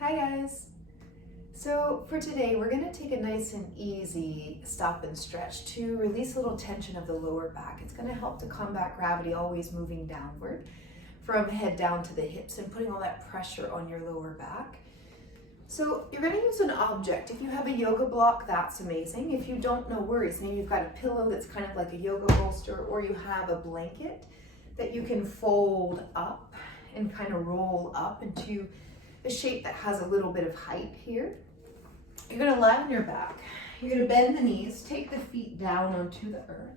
Hi guys! So for today, we're going to take a nice and easy stop and stretch to release a little tension of the lower back. It's going to help to combat gravity always moving downward from head down to the hips and putting all that pressure on your lower back. So you're going to use an object. If you have a yoga block, that's amazing. If you don't, no worries. Maybe you've got a pillow that's kind of like a yoga bolster, or you have a blanket that you can fold up and kind of roll up into a shape that has a little bit of height here. You're going to lie on your back. You're going to bend the knees, take the feet down onto the earth.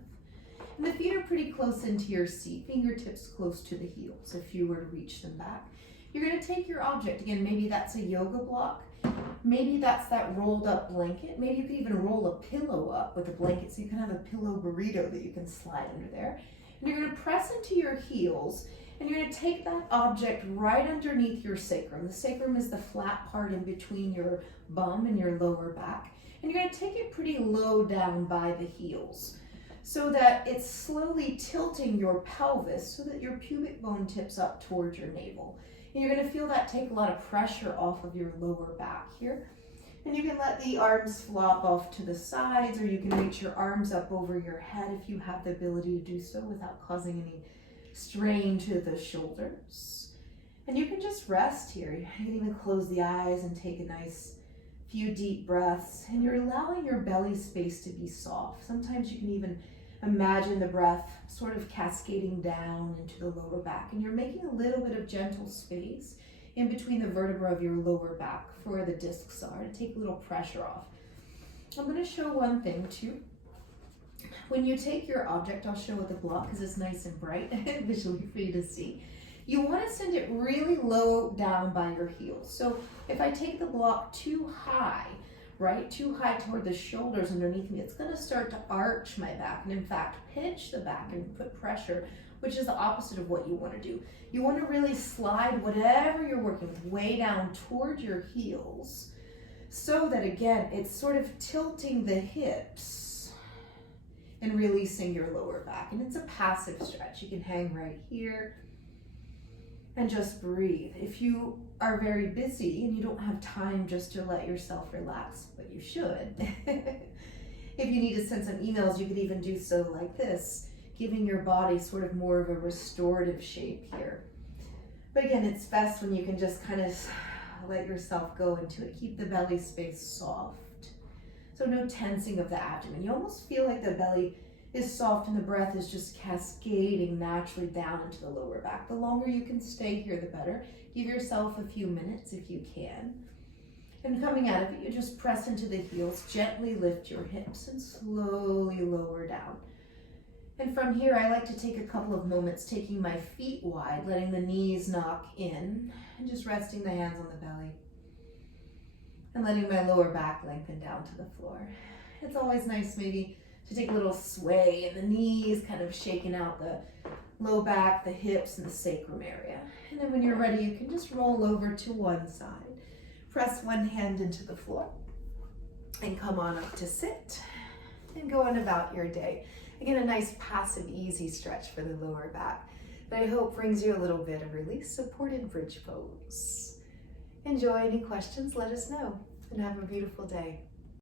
And the feet are pretty close into your seat, fingertips close to the heels if you were to reach them back. You're going to take your object. Again, maybe that's a yoga block. Maybe that's that rolled up blanket. Maybe you could even roll a pillow up with a blanket so you can have a pillow burrito that you can slide under there. And you're going to press into your heels. And you're going to take that object right underneath your sacrum. The sacrum is the flat part in between your bum and your lower back. And you're going to take it pretty low down by the heels so that it's slowly tilting your pelvis so that your pubic bone tips up towards your navel. And you're going to feel that take a lot of pressure off of your lower back here. And you can let the arms flop off to the sides, or you can reach your arms up over your head if you have the ability to do so without causing any strain to the shoulders. And you can just rest here. You can even close the eyes and take a nice few deep breaths, and you're allowing your belly space to be soft. Sometimes you can even imagine the breath sort of cascading down into the lower back, and you're making a little bit of gentle space in between the vertebra of your lower back for where the discs are to take a little pressure off. I'm going to show one thing too. When you take your object, I'll show with the block because it's nice and bright visually for you to see. You want to send it really low down by your heels. So if I take the block too high, right, too high toward the shoulders underneath me, it's going to start to arch my back and in fact pinch the back and put pressure, which is the opposite of what you want to do. You want to really slide whatever you're working with way down toward your heels so that again, it's sort of tilting the hips and releasing your lower back. And it's a passive stretch. You can hang right here and just breathe. If you are very busy and you don't have time just to let yourself relax, but you should. If you need to send some emails, you could even do so like this, giving your body sort of more of a restorative shape here. But again, it's best when you can just kind of let yourself go into it. Keep the belly space soft. So no tensing of the abdomen. You almost feel like the belly is soft and the breath is just cascading naturally down into the lower back. The longer you can stay here, the better. Give yourself a few minutes if you can. And coming out of it, you just press into the heels, gently lift your hips and slowly lower down. And from here, I like to take a couple of moments, taking my feet wide, letting the knees knock in, and just resting the hands on the belly. And letting my lower back lengthen down to the floor. It's always nice maybe to take a little sway and the knees kind of shaking out the low back, the hips, and the sacrum area. And then when you're ready, you can just roll over to one side. Press one hand into the floor and come on up to sit and go on about your day. Again, a nice passive, easy stretch for the lower back that I hope brings you a little bit of release, supported bridge pose. Enjoy. Any questions, let us know, and have a beautiful day.